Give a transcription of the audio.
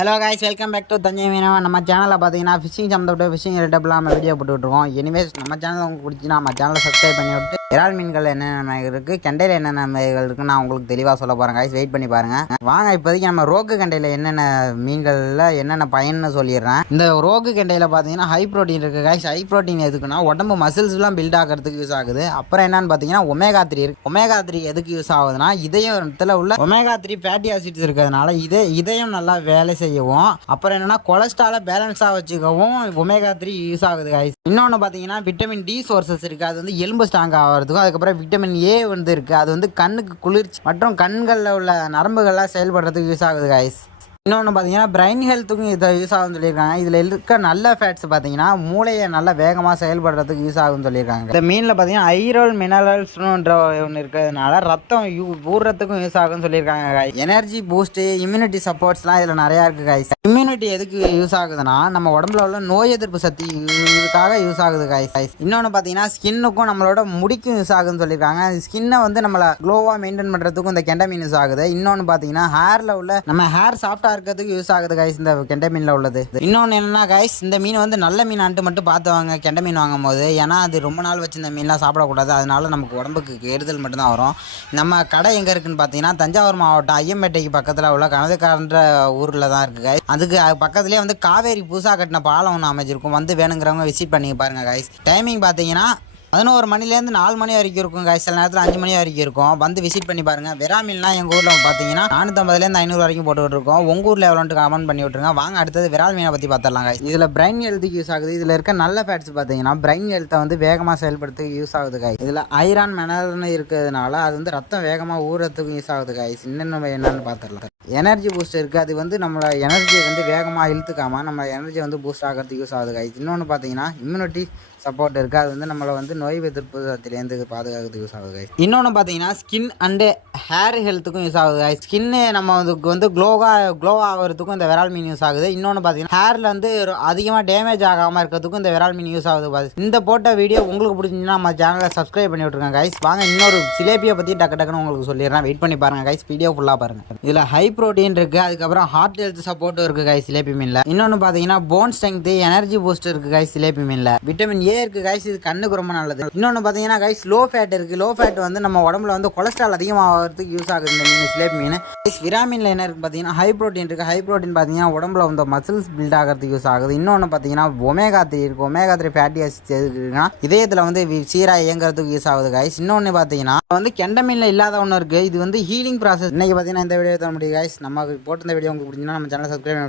Hello guys, welcome back to Thanjai மீனவ. நம்ம சேனலில் பார்த்தீங்கன்னா ஃபிஷிங் சம்மந்தப்பட்ட ஃபிஷிங் ரிலேட்டபிளாக நம்ம வீடியோ போட்டுருக்கோம். எனிவேஸ் நம்ம சேனல் உங்களுக்கு பிடிச்சின்னா நம்ம சேனலை சப்ஸ்கிரைப் பண்ணி விட்டு இறால் மீன்கள் என்னென்ன இருக்குது, கண்டையில் என்னென்ன மீன்கள் இருக்குன்னு நான் உங்களுக்கு தெளிவாக சொல்ல போகிறேன் காய்ஸ். வெயிட் பண்ணி பாருங்கள். வாங்க இப்போதைக்கு நம்ம ரோக்கு கண்டையில் என்னென்ன மீன்களில் என்னென்ன பயன்னு சொல்லிடுறேன். இந்த ரோக்கு கண்டையில் பார்த்தீங்கன்னா ஹை ப்ரோட்டீன் இருக்குது காய்ஸ். ஹை ப்ரோட்டீன் எதுக்குன்னா உடம்பு மசில்ஸ்லாம் பில்ட் ஆகிறதுக்கு யூஸ் ஆகுது. அப்புறம் என்னன்னு பார்த்தீங்கன்னா ஒமேகா 3 இருக்குது. ஒமேகா 3 எதுக்கு யூஸ் ஆகுதுன்னா இதயத்தில் உள்ள ஒமேகா 3 ஃபேட்டி ஆசிட்ஸ் இருக்கிறதுனால இதயம் நல்லா வேலை செய்யவும், அப்புறம் என்னன்னா கொலஸ்ட்ராலை பேலன்ஸாக வச்சுக்கவும் ஒமேகா 3 யூஸ் ஆகுது காய்ஸ். இன்னொன்று பார்த்தீங்கன்னா விட்டமின் டி சோர்சஸ் இருக்குது. அது வந்து எலும்பு ஸ்ட்ராங் ஆகிறதுக்கும், அதுக்கப்புறம் விட்டமின் ஏ வந்து இருக்குது. அது வந்து கண்ணுக்கு குளிர்ச்சி மற்றும் கண்களில் உள்ள நரம்புகள்லாம் செயல்படுறதுக்கு யூஸ் ஆகுது காய்ஸ். இன்னொன்று பார்த்தீங்கன்னா பிரைன் ஹெல்த்துக்கும் இதை யூஸ் ஆகும்னு சொல்லியிருக்காங்க. இதில் இருக்க நல்ல ஃபேட்ஸ் பார்த்தீங்கன்னா மூளையை நல்லா வேகமாக செயல்படுறதுக்கு யூஸ் ஆகும்னு சொல்லியிருக்காங்க. இந்த மீனில் பார்த்தீங்கன்னா ஐரோல் மினரல்ஸ்ன்ற ஒன்று இருக்கிறதுனால ரத்தம் ஊறுறதுக்கும் யூஸ் ஆகும்னு சொல்லியிருக்காங்க. எனர்ஜி பூஸ்ட்டு, இம்யூனிட்டி சப்போர்ட்ஸ்லாம் இதில் நிறையா இருக்குது காய்ஸ். இம்யூனிட்டி எதுக்கு யூஸ் ஆகுதுன்னா நம்ம உடம்புல உள்ள நோய் எதிர்ப்பு சக்தி இதுக்காக யூஸ் ஆகுது காய்ஸ். இன்னொன்று பார்த்தீங்கன்னா ஸ்கின்னுக்கும் நம்மளோட முடிக்கும் யூஸ் ஆகுதுன்னு சொல்லியிருக்காங்க. ஸ்கின்னை வந்து நம்மளை க்ளோவாக மெயின்டைன் பண்ணுறதுக்கும் இந்த கெண்டை மீன் யூஸ் ஆகுது. இன்னொன்று பார்த்தீங்கன்னா ஹேரில் உள்ள நம்ம ஹேர் சாஃப்டாக இருக்கிறதுக்கு யூஸ் ஆகுது காய்ஸ் இந்த கெண்டை மீனில் உள்ளது. இன்னொன்று என்னன்னா காய்ஸ், இந்த மீன் வந்து நல்ல மீனான்ட்டு மட்டும் பார்த்து வாங்க கெண்டை மீன் வாங்கும் போது. ஏன்னா அது ரொம்ப நாள் வச்சு இந்த மீன்லாம் சாப்பிடக்கூடாது. அதனால நமக்கு உடம்புக்கு கெடுதல் மட்டும்தான் வரும். நம்ம கடை எங்கே இருக்குன்னு பார்த்தீங்கன்னா தஞ்சாவூர் மாவட்டம் ஐயம்பேட்டைக்கு பக்கத்தில் உள்ள கனதுக்காரன்ற ஊரில் தான் இருக்குது காய்ஸ். அதுக்கு பக்கத்துலேயே வந்து காவேரி புதுசாக கட்டின பாலம் ஒன்று அமைச்சிருக்கும். வந்து வேணுங்கிறவங்க விசிட் பண்ணி பாருங்கள் காய்ஸ். டைமிங் பார்த்தீங்கன்னா 11 மணிலேருந்து 4 மணி வரைக்கும் இருக்கும் காய்ஸ். சில நேரத்தில் 5 மணி வரைக்கும் இருக்கும். வந்து விசிட் பண்ணி பாருங்கள். விரால் எங்கள் ஊரில் பார்த்தீங்கன்னா 450லேருந்து 500 வரைக்கும் போட்டு இருக்கோம். உங்கள் ஊரில் எவ்வளோன்ட்டு கமெண்ட் பண்ணி விட்டுருங்க. வாங்க அடுத்தது விரால் மீனை பற்றி பார்த்துடலாம் காய்ஸ். இதில் பிரைன் ஹெல்த்துக்கு யூஸ் ஆகுது. இதில் இருக்க நல்ல ஃபேட்ஸ் பார்த்தீங்கன்னா பிரைன் ஹெல்த்தை வந்து வேகமாக செயல்படுறதுக்கு யூஸ் ஆகுது காய்ஸ். இதில் ஐரான் மினரல்னு இருக்கிறதுனால அது வந்து ரத்தம் வேகமாக ஊறுறதுக்கும் யூஸ் ஆகுது காய்ஸ். இன்னும் என்னென்னு பார்த்துடலாம். எனர்ஜி பூஸ்ட் இருக்குது. அது வந்து நம்மளோட எனர்ஜியை வந்து வேகமாக இழுத்துக்காமல் நம்ம எனர்ஜி வந்து பூஸ்ட் ஆகிறதுக்கு யூஸ் ஆகுது காய்ஸ். இன்னொன்று பார்த்தீங்கன்னா இம்யூனிட்டி சப்போர்ட் இருக்குது. அது வந்து நம்மளை வந்து நோய் எதிர்ப்பு சக்தியிலேருந்து பாதுகாக்கிறதுக்கு யூஸ் ஆகுது காய்ஸ். இன்னொன்று பார்த்தீங்கன்னா ஸ்கின் அண்டு ஹேர் ஹெல்த்துக்கும் யூஸ் ஆகுது காய்ஸ். ஸ்கின்னு நம்ம வந்து க்ளோ ஆகிறதுக்கும் இந்த விரால் மீன் யூஸ் ஆகுது. இன்னொன்று பார்த்தீங்கன்னா ஹேரில் வந்து அதிகமாக டேமேஜ் ஆகாமல் இருக்கிறதுக்கும் இந்த விரால் மீன் யூஸ் ஆகுது. இந்த போட்ட வீடியோ உங்களுக்கு பிடிச்சிங்கன்னா நம்ம சேனலை சப்ஸ்கிரைப் பண்ணி விட்ருங்க காய்ஸ். வாங்க இன்னொரு சிலேபியை பற்றி டக்குன்னு உங்களுக்கு சொல்லிடுறேன். வெயிட் பண்ணி பாருங்கள் காய்ஸ். வீடியோ ஃபுல்லாக பாருங்கள். இதில் ஹை ப்ரோட்டீன் இருக்குது. அதுக்கப்புறம் ஹார்ட் ஹெல்த் சப்போர்ட்டும் இருக்குது காய்ஸ் சிலேபி மீனில். இன்னொன்று பார்த்தீங்கன்னா போன் ஸ்ட்ரென்த், எனர்ஜி பூஸ்ட் இருக்குது காய்ஸ் சிலேபி மீனில். விட்டமின் ஏ இருக்குது காய்ஸ். இது கண்ணுக்கு ரொம்ப நல்லது. இன்னொன்று பார்த்தீங்கன்னா காய்ஸ் லோ ஃபேட் இருக்குது. லோ ஃபேட் வந்து நம்ம உடம்புல வந்து கொலஸ்ட்ரால் அதிகமாகிறதுக்கு யூஸ் ஆகுது இந்த மீன் சிலேபி மீன். விராமீனில் என்ன இருக்குது பார்த்தீங்கன்னா ஹை ப்ரோட்டீன் இருக்குது. ஹை ப்ரோட்டீன் பார்த்தீங்கன்னா உடம்புல வந்து மசில்ஸ் பில்ட் ஆகிறதுக்கு யூஸ் ஆகுது. இன்னொன்று பார்த்தீங்கன்னா ஒமேகா 3 இருக்குது. ஒமேகா 3 ஃபேட்டி ஆசிட்ஸ் இருக்குன்னா இதயத்தில் வந்து சீராக இயங்குறதுக்கு யூஸ் ஆகுது காய்ஸ். இன்னொன்று பார்த்தீங்கன்னா வந்து கெண்டை மீனில் இல்லாத ஒன்று இருக்குது. இது வந்து ஹீலிங் ப்ராசஸ். இன்னைக்கு பார்த்தீங்கன்னா இந்த வீடியோ தர முடியும் காய்ஸ். நம்ம போட்டு இந்த வீடியோ உங்களுக்கு பிடிச்சிங்கன்னா நம்ம சேனல் சப்ஸ்கிரைப்